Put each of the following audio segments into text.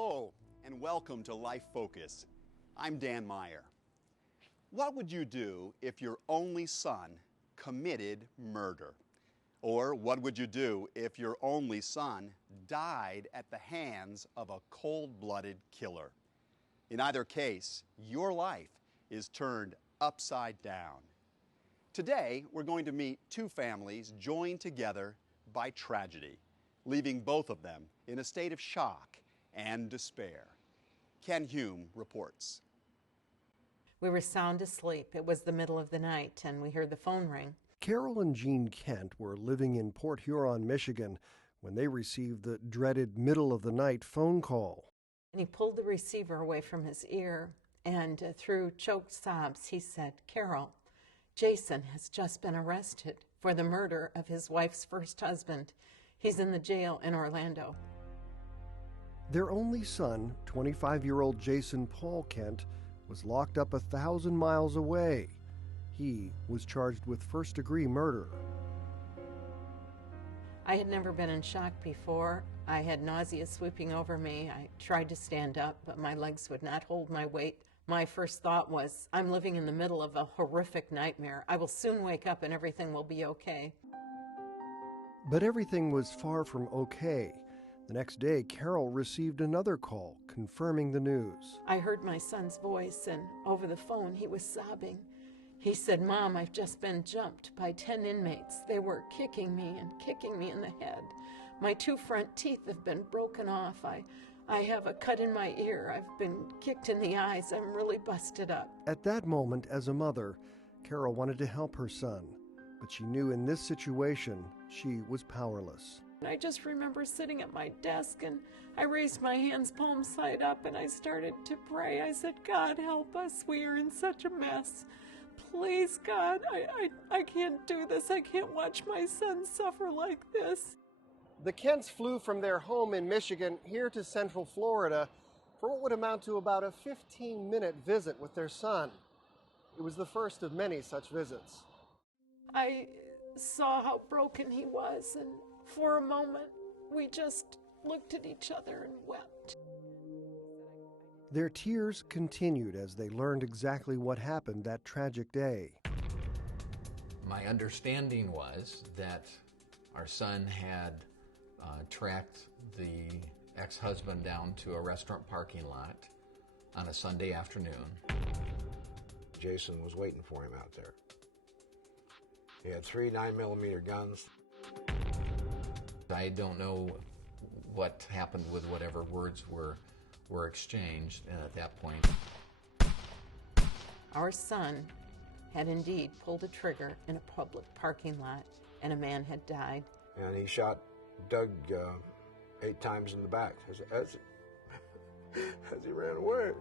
Hello, and welcome to Life Focus. I'm Dan Meyer. What would you do if your only son committed murder? Or what would you do if your only son died at the hands of a cold-blooded killer? In either case, your life is turned upside down. Today, we're going to meet two families joined together by tragedy, leaving both of them in a state of shock and despair. Ken Hume reports. We were sound asleep. It was the middle of the night, and we heard the phone ring. Carol and Jean Kent were living in Port Huron, Michigan, when they received the dreaded middle-of-the-night phone call. And he pulled the receiver away from his ear, and through choked sobs, he said, "Carol, Jason has just been arrested for the murder of his wife's first husband. He's in the jail in Orlando." Their only son, 25-year-old Jason Paul Kent, was locked up 1,000 miles away. He was charged with first-degree murder. I had never been in shock before. I had nausea sweeping over me. I tried to stand up, but my legs would not hold my weight. My first thought was, I'm living in the middle of a horrific nightmare. I will soon wake up and everything will be okay. But everything was far from okay. The next day, Carol received another call confirming the news. I heard my son's voice, and over the phone he was sobbing. He said, "Mom, I've just been jumped by 10 inmates. They were kicking me in the head. My 2 front teeth have been broken off. I have a cut in my ear. I've been kicked in the eyes. I'm really busted up." At that moment, as a mother, Carol wanted to help her son, but she knew in this situation she was powerless. I just remember sitting at my desk, and I raised my hands palm side up, and I started to pray. I said, "God, help us. We are in such a mess. Please, God, I can't do this. I can't watch my son suffer like this." The Kents flew from their home in Michigan here to Central Florida for what would amount to about a 15-minute visit with their son. It was the first of many such visits. I saw how broken he was, and for a moment, we just looked at each other and wept. Their tears continued as they learned exactly what happened that tragic day. My understanding was that our son had tracked the ex-husband down to a restaurant parking lot on a Sunday afternoon. Jason was waiting for him out there. He had 3 9mm guns. I don't know what happened with whatever words were exchanged, and at that point, Our son had indeed pulled a trigger in a public parking lot, and a man had died. And he shot Doug 8 times in the back as he ran away.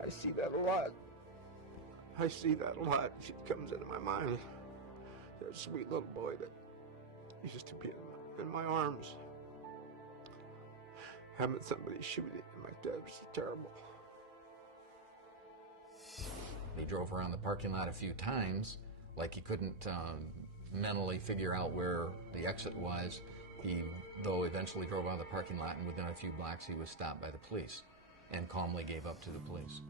I see that a lot. It comes into my mind. That sweet little boy that used to be in my arms. Having somebody shoot it like that was terrible. he drove around the parking lot a few times, like he couldn't mentally figure out where the exit was. He, though, eventually drove out of the parking lot, and within a few blocks he was stopped by the police and calmly gave up to the police.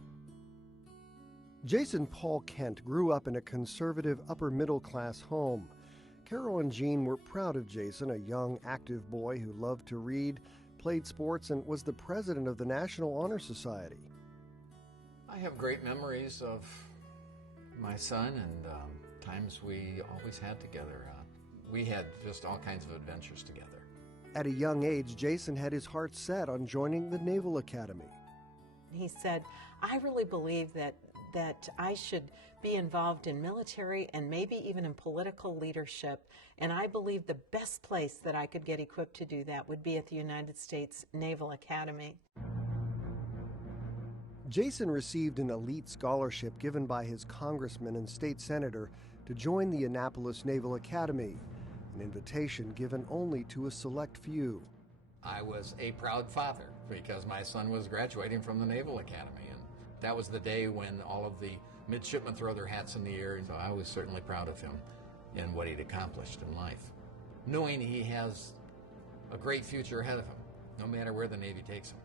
Jason Paul Kent grew up in a conservative upper-middle-class home. Carol and Jean were proud of Jason, a young, active boy who loved to read, played sports, and was the president of the National Honor Society. I have great memories of my son and times we always had together. We had just all kinds of adventures together. At a young age, Jason had his heart set on joining the Naval Academy. He said, I really believe that I should be involved in military and maybe even in political leadership, and I believe the best place that I could get equipped to do that would be at the United States Naval Academy. Jason received an elite scholarship given by his congressman and state senator to join the Annapolis Naval Academy, an invitation given only to a select few. I was a proud father because my son was graduating from the Naval Academy, and that was the day when all of the midshipmen throw their hats in the air, and so I was certainly proud of him. in what he'd accomplished in life, knowing he has a great future ahead of him, no matter where the Navy takes him.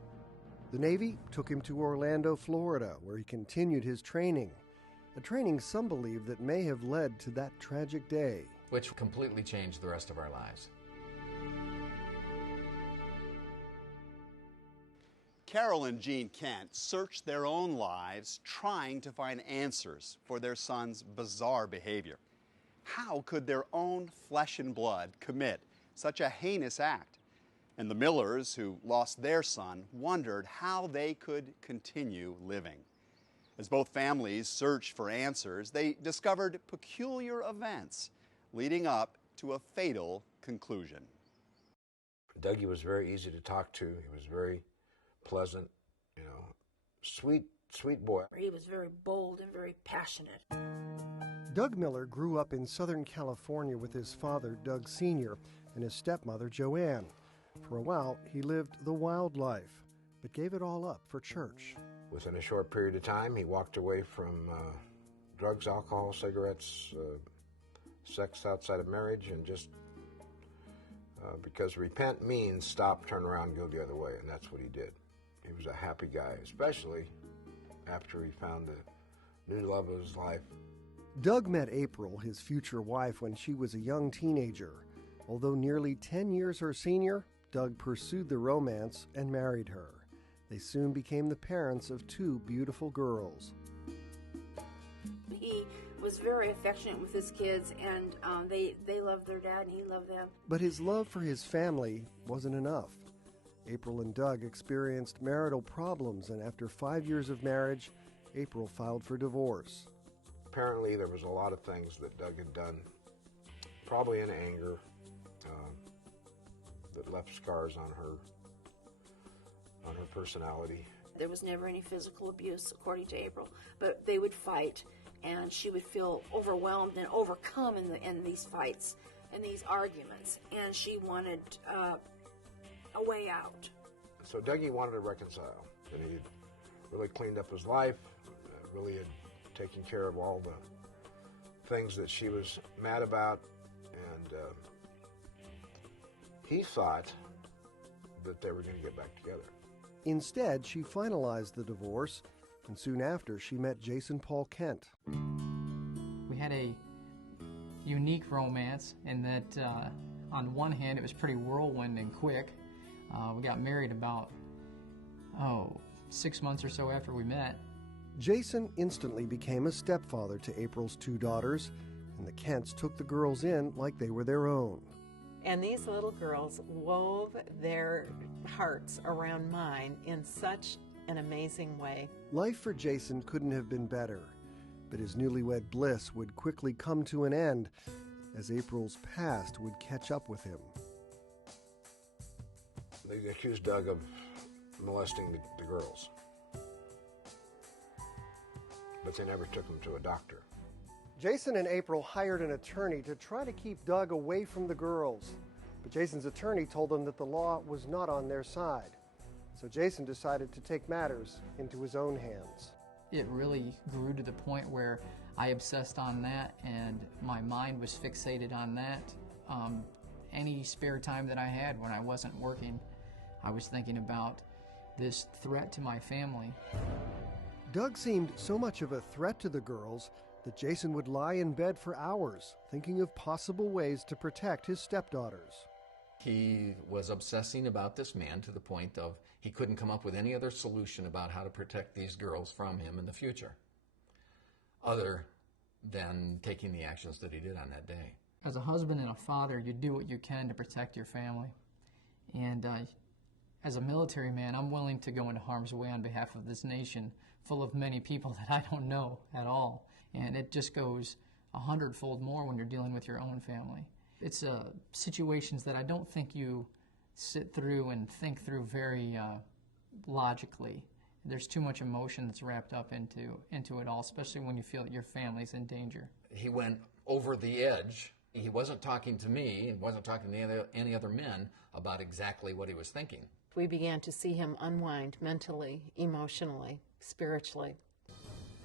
The Navy took him to Orlando, Florida, where he continued his training, a training some believe that may have led to that tragic day. Which completely changed the rest of our lives. Carol and Jean Kent searched their own lives trying to find answers for their son's bizarre behavior. How could their own flesh and blood commit such a heinous act? And the Millers, who lost their son, wondered how they could continue living. As both families searched for answers, they discovered peculiar events leading up to a fatal conclusion. Dougie was very easy to talk to. He was very pleasant, sweet boy. He was very bold and very passionate. Doug Miller grew up in Southern California with his father, Doug Sr., and his stepmother, Joanne. For a while, he lived the wild life, but gave it all up for church. Within a short period of time, he walked away from drugs, alcohol, cigarettes, sex outside of marriage, and just because repent means stop, turn around, go the other way, and that's what he did. He was a happy guy, especially after he found the new love of his life. Doug met April, his future wife, when she was a young teenager. Although nearly 10 years her senior, Doug pursued the romance and married her. They soon became the parents of 2 beautiful girls. He was very affectionate with his kids, and they loved their dad, and he loved them. But his love for his family wasn't enough. April and Doug experienced marital problems, and after 5 years of marriage, April filed for divorce. Apparently there was a lot of things that Doug had done, probably in anger, that left scars on her personality. There was never any physical abuse, according to April, but they would fight, and she would feel overwhelmed and overcome in these fights and these arguments, and she wanted a way out. So Dougie wanted to reconcile, and he really cleaned up his life, really had taken care of all the things that she was mad about, and he thought that they were going to get back together. Instead, she finalized the divorce, and soon after, she met Jason Paul Kent. We had a unique romance in that, on one hand, it was pretty whirlwind and quick. We got married about, 6 months or so after we met. Jason instantly became a stepfather to April's 2 daughters, and the Kents took the girls in like they were their own. And these little girls wove their hearts around mine in such an amazing way. Life for Jason couldn't have been better, but his newlywed bliss would quickly come to an end as April's past would catch up with him. They accused Doug of molesting the girls, but they never took him to a doctor. Jason and April hired an attorney to try to keep Doug away from the girls, but Jason's attorney told them that the law was not on their side. So Jason decided to take matters into his own hands. It really grew to the point where I obsessed on that, and my mind was fixated on that. Any spare time that I had when I wasn't working, I was thinking about this threat to my family. Doug seemed so much of a threat to the girls that Jason would lie in bed for hours, thinking of possible ways to protect his stepdaughters. He was obsessing about this man to the point of he couldn't come up with any other solution about how to protect these girls from him in the future, other than taking the actions that he did on that day. As a husband and a father, you do what you can to protect your family. And as a military man, I'm willing to go into harm's way on behalf of this nation full of many people that I don't know at all. And it just goes 100-fold more when you're dealing with your own family. It's situations that I don't think you sit through and think through very logically. There's too much emotion that's wrapped up into it all, especially when you feel that your family's in danger. He went over the edge. He wasn't talking to me, he wasn't talking to any other men about exactly what he was thinking. We began to see him unwind mentally, emotionally, spiritually.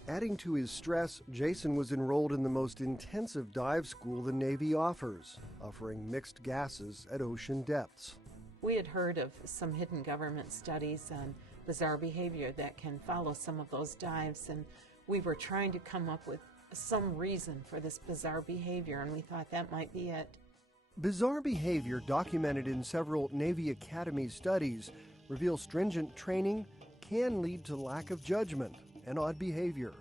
Adding to his stress, Jason was enrolled in the most intensive dive school the Navy offers, offering mixed gases at ocean depths. We had heard of some hidden government studies on bizarre behavior that can follow some of those dives, and we were trying to come up with some reason for this bizarre behavior, and we thought that might be it. Bizarre behavior documented in several Navy Academy studies reveals stringent training can lead to lack of judgment and odd behavior.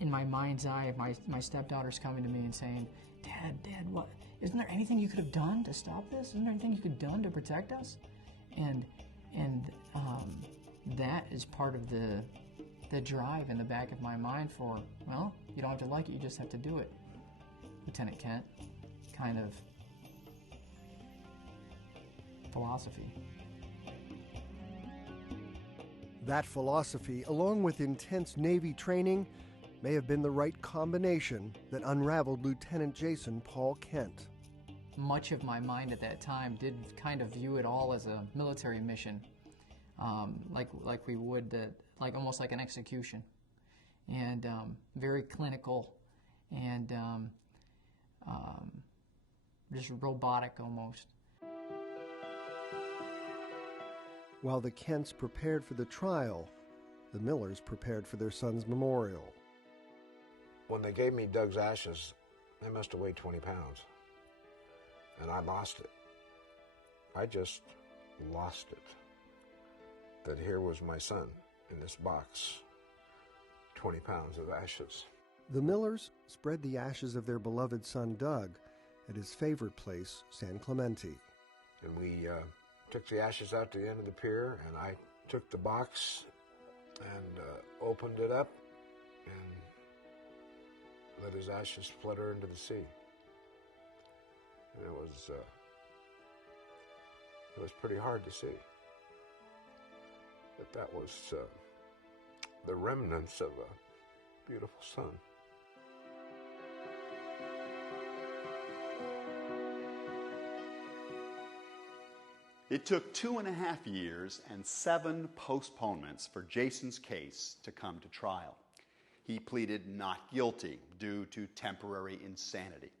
In my mind's eye, my stepdaughter's coming to me and saying, Dad, what? Isn't there anything you could have done to stop this? Isn't there anything you could have done to protect us? And that is part of the drive in the back of my mind for, well, you don't have to like it, you just have to do it. Lieutenant Kent kind of philosophy. That philosophy, along with intense Navy training, may have been the right combination that unraveled Lieutenant Jason Paul Kent. Much of my mind at that time did kind of view it all as a military mission, like we would, like almost like an execution, and very clinical and just robotic almost. While the Kents prepared for the trial, the Millers prepared for their son's memorial. When they gave me Doug's ashes, they must have weighed 20 pounds. And I lost it. I just lost it. That here was my son in this box, 20 pounds of ashes. The Millers spread the ashes of their beloved son Doug at his favorite place, San Clemente. And we took the ashes out to the end of the pier, and I took the box and opened it up and let his ashes flutter into the sea. And it was pretty hard to see. But that was the remnants of a beautiful son. It took 2.5 years and 7 postponements for Jason's case to come to trial. He pleaded not guilty due to temporary insanity,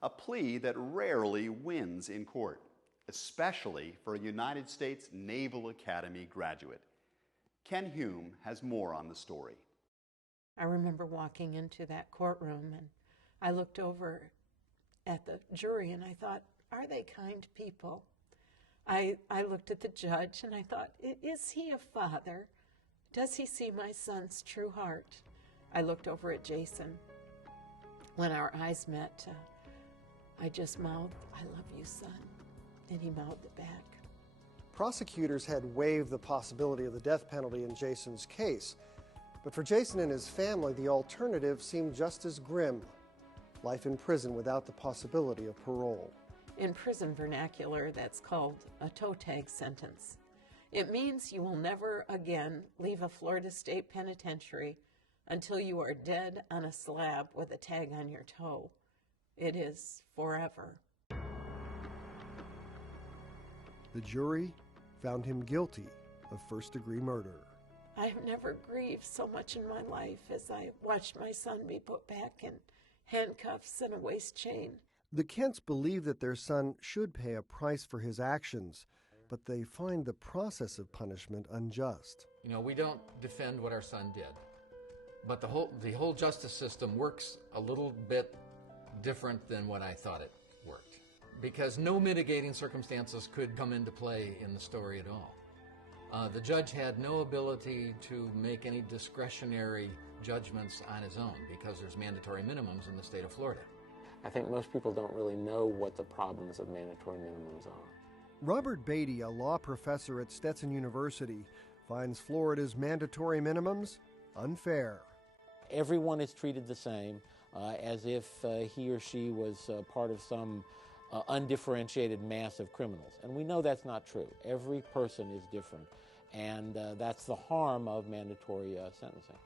a plea that rarely wins in court, especially for a United States Naval Academy graduate. Ken Hume has more on the story. I remember walking into that courtroom, and I looked over at the jury and I thought, are they kind people? I looked at the judge and I thought, is he a father? Does he see my son's true heart? I looked over at Jason. When our eyes met, I just mouthed, I love you, son. And he mouthed it back. Prosecutors had waived the possibility of the death penalty in Jason's case. But for Jason and his family, the alternative seemed just as grim. Life in prison without the possibility of parole. In prison vernacular, that's called a toe tag sentence. It means you will never again leave a Florida State Penitentiary until you are dead on a slab with a tag on your toe. It is forever. The jury found him guilty of first-degree murder. I have never grieved so much in my life as I watched my son be put back in handcuffs and a waist chain. The Kents believe that their son should pay a price for his actions, but they find the process of punishment unjust. You know, we don't defend what our son did, but the whole justice system works a little bit different than what I thought it worked, because no mitigating circumstances could come into play in the story at all. The judge had no ability to make any discretionary judgments on his own because there's mandatory minimums in the state of Florida. I think most people don't really know what the problems of mandatory minimums are. Robert Beatty, a law professor at Stetson University, finds Florida's mandatory minimums unfair. Everyone is treated the same, as if he or she was part of some undifferentiated mass of criminals. And we know that's not true. Every person is different, and that's the harm of mandatory sentencing.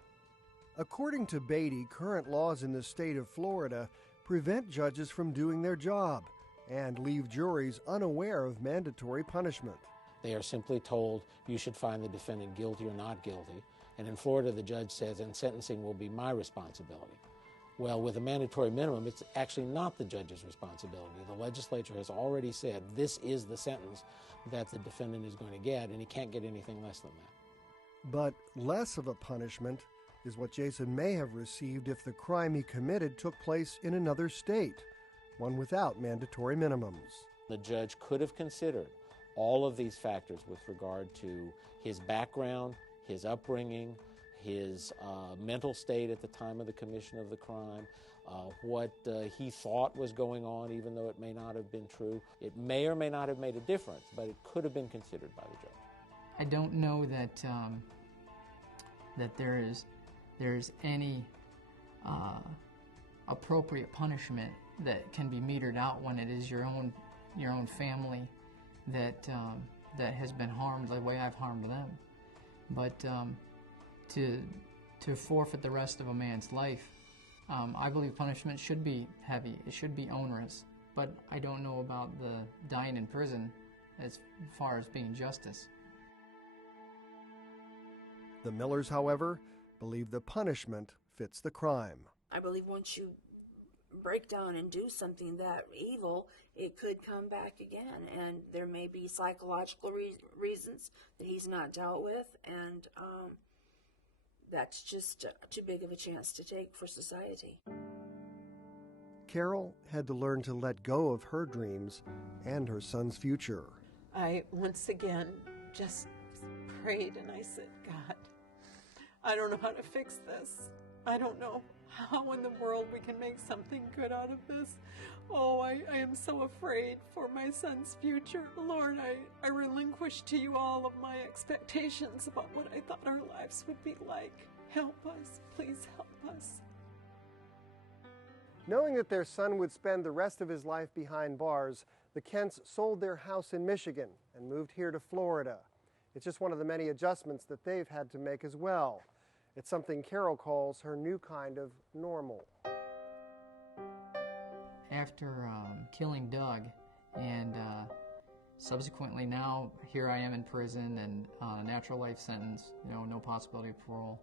According to Beatty, current laws in the state of Florida prevent judges from doing their job and leave juries unaware of mandatory punishment. They are simply told you should find the defendant guilty or not guilty, And in Florida, the judge says, and sentencing will be my responsibility. Well, with a mandatory minimum, it's actually not the judge's responsibility. The legislature has already said this is the sentence that the defendant is going to get, and he can't get anything less than that. But less of a punishment is what Jason may have received if the crime he committed took place in another state, one without mandatory minimums. The judge could have considered all of these factors with regard to his background, his upbringing, his mental state at the time of the commission of the crime, what he thought was going on, even though it may not have been true. It may or may not have made a difference, but it could have been considered by the judge. I don't know that that there's any appropriate punishment that can be metered out when it is your own family that has been harmed the way I've harmed them. But to forfeit the rest of a man's life, I believe punishment should be heavy. It should be onerous. But I don't know about the dying in prison as far as being justice. The Millers, however, believe the punishment fits the crime. I believe once you break down and do something that evil, it could come back again, and there may be psychological reasons that he's not dealt with, and that's just too big of a chance to take for society. Carol had to learn to let go of her dreams and her son's future. I once again just prayed and I said, God, I don't know how to fix this. I don't know how in the world we can make something good out of this. Oh, I am so afraid for my son's future. Lord, I relinquish to you all of my expectations about what I thought our lives would be like. Help us. Please help us. Knowing that their son would spend the rest of his life behind bars, the Kents sold their house in Michigan and moved here to Florida. It's just one of the many adjustments that they've had to make as well. It's something Carol calls her new kind of normal. After killing Doug, and subsequently now here I am in prison and on a natural life sentence, no possibility of parole.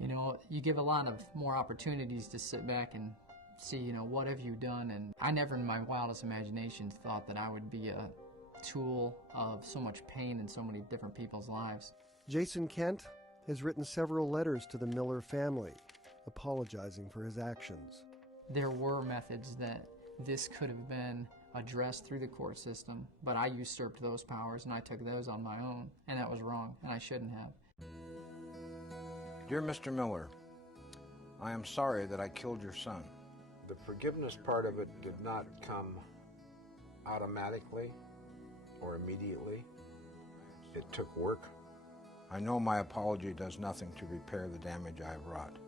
You give a lot of more opportunities to sit back and see, what have you done? And I never in my wildest imagination thought that I would be a tool of so much pain in so many different people's lives. Jason Kent has written several letters to the Miller family, apologizing for his actions. There were methods that this could have been addressed through the court system, but I usurped those powers and I took those on my own, and that was wrong, and I shouldn't have. Dear Mr. Miller, I am sorry that I killed your son. The forgiveness part of it did not come automatically or immediately. It took work. I know my apology does nothing to repair the damage I have wrought.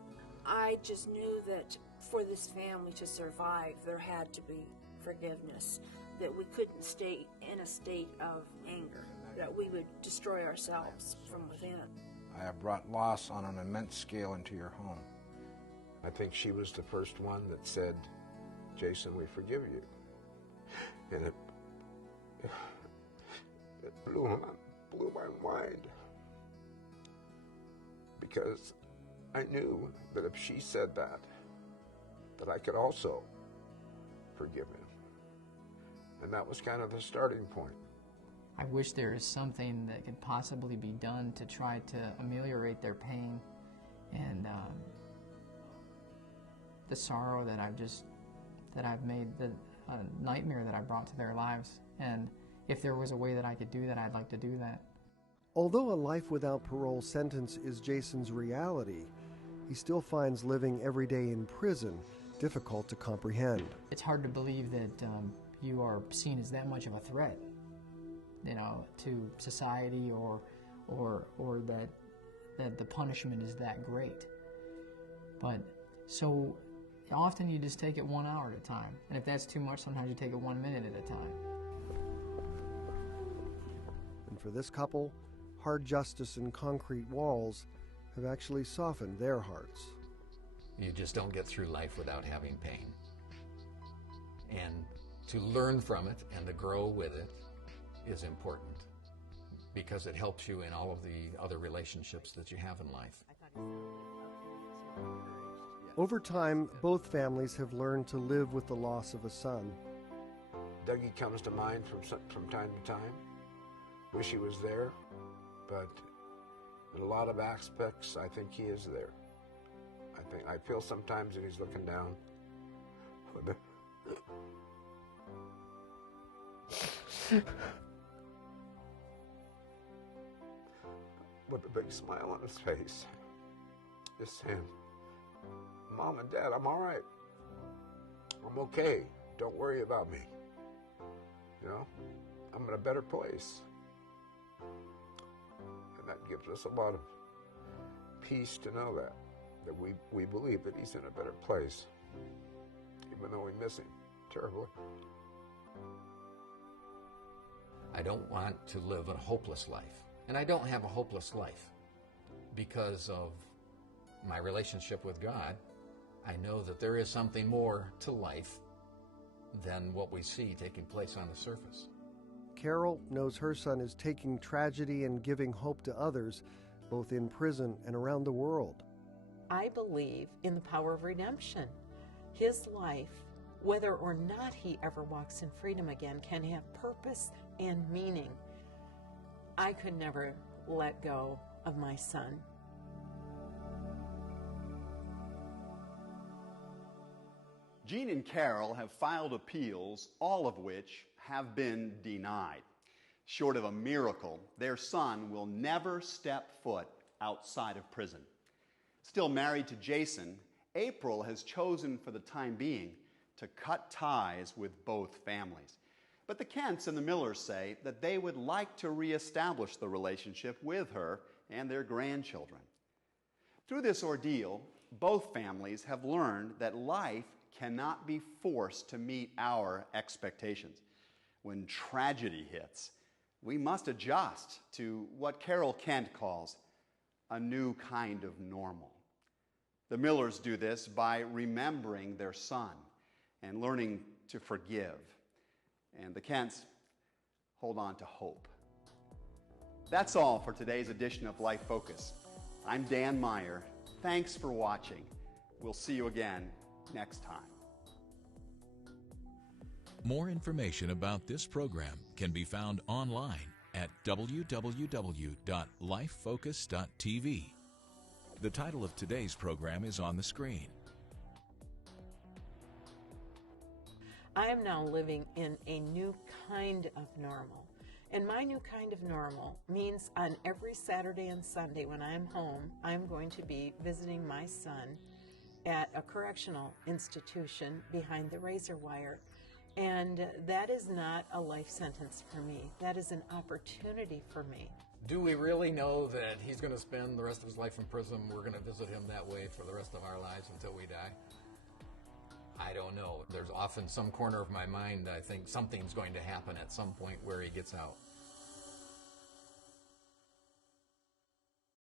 I just knew that for this family to survive, there had to be forgiveness, that we couldn't stay in a state of anger, that we would destroy ourselves from within. I have brought loss on an immense scale into your home. I think she was the first one that said, Jason, we forgive you. And it blew my mind. Because I knew that if she said that I could also forgive him. And that was kind of the starting point. I wish there is something that could possibly be done to try to ameliorate their pain and the sorrow that I've made, the nightmare that I brought to their lives. And if there was a way that I could do that, I'd like to do that. Although a life without parole sentence is Jason's reality, he still finds living every day in prison difficult to comprehend. It's hard to believe that you are seen as that much of a threat, to society, or that the punishment is that great. But so often you just take it 1 hour at a time, and if that's too much, sometimes you take it 1 minute at a time. And for this couple, hard justice and concrete walls have actually softened their hearts. You just don't get through life without having pain. And to learn from it and to grow with it is important. because it helps you in all of the other relationships that you have in life. Over time, both families have learned to live with the loss of a son. Dougie comes to mind from time to time. Wish he was there, but in a lot of aspects, I think he is there. I feel sometimes that he's looking down with a big smile on his face, just saying, "Mom and Dad, I'm all right. I'm okay. Don't worry about me. You know, I'm in a better place." And that gives us a lot of peace to know that we believe that he's in a better place, even though we miss him terribly. I don't want to live a hopeless life. And I don't have a hopeless life because of my relationship with God. I know that there is something more to life than what we see taking place on the surface. Carol knows her son is taking tragedy and giving hope to others, both in prison and around the world. I believe in the power of redemption. His life, whether or not he ever walks in freedom again, can have purpose and meaning. I could never let go of my son. Jean and Carol have filed appeals, all of which have been denied. Short of a miracle, their son will never step foot outside of prison. Still married to Jason, April has chosen for the time being to cut ties with both families. But the Kents and the Millers say that they would like to reestablish the relationship with her and their grandchildren. Through this ordeal, both families have learned that life cannot be forced to meet our expectations. When tragedy hits, we must adjust to what Carol Kent calls a new kind of normal. The Millers do this by remembering their son and learning to forgive. And the Kents hold on to hope. That's all for today's edition of Life Focus. I'm Dan Meyer. Thanks for watching. We'll see you again next time. More information about this program can be found online at www.lifefocus.tv. The title of today's program is on the screen. I am now living in a new kind of normal. And my new kind of normal means on every Saturday and Sunday when I'm home, I'm going to be visiting my son at a correctional institution behind the razor wire. And that is not a life sentence for me. That is an opportunity for me. Do we really know that he's going to spend the rest of his life in prison? We're going to visit him that way for the rest of our lives until we die? I don't know. There's often some corner of my mind I think something's going to happen at some point where he gets out.